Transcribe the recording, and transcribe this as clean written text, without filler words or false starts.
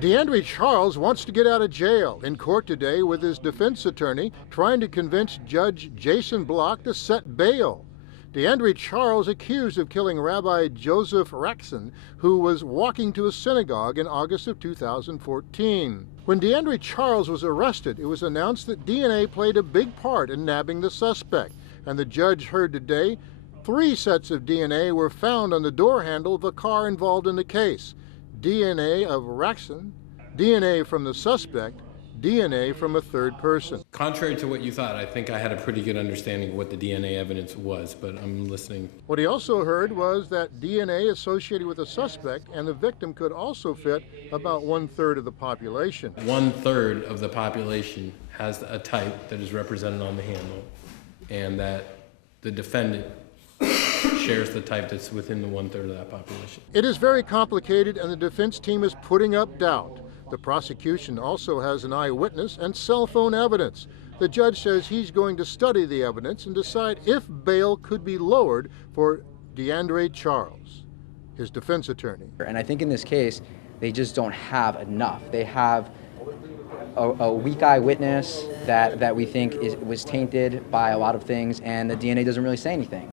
DeAndre Charles wants to get out of jail. In court today with his defense attorney trying to convince Judge Jason Block to set bail. DeAndre Charles accused of killing Rabbi Joseph Raxon, who was walking to a synagogue in August of 2014. When DeAndre Charles was arrested, it was announced that DNA played a big part in nabbing the suspect, and the judge heard today 3 sets of DNA were found on the door handle of a car involved in the case. DNA of Raxon, DNA from the suspect, DNA from a third person. Contrary to what you thought, I think I had a pretty good understanding of what the DNA evidence was, but I'm listening. What he also heard was that DNA associated with the suspect and the victim could also fit about 1/3 of the population. 1/3 of the population has a type that is represented on the handle, and that the defendant shares the type that's within the 1/3 of that population. It is very complicated, and the defense team is putting up doubt. The prosecution also has an eyewitness and cell phone evidence. The judge says he's going to study the evidence and decide if bail could be lowered for DeAndre Charles, his defense attorney. And I think in this case, they just don't have enough. They have a weak eyewitness that we think was tainted by a lot of things, and the DNA doesn't really say anything.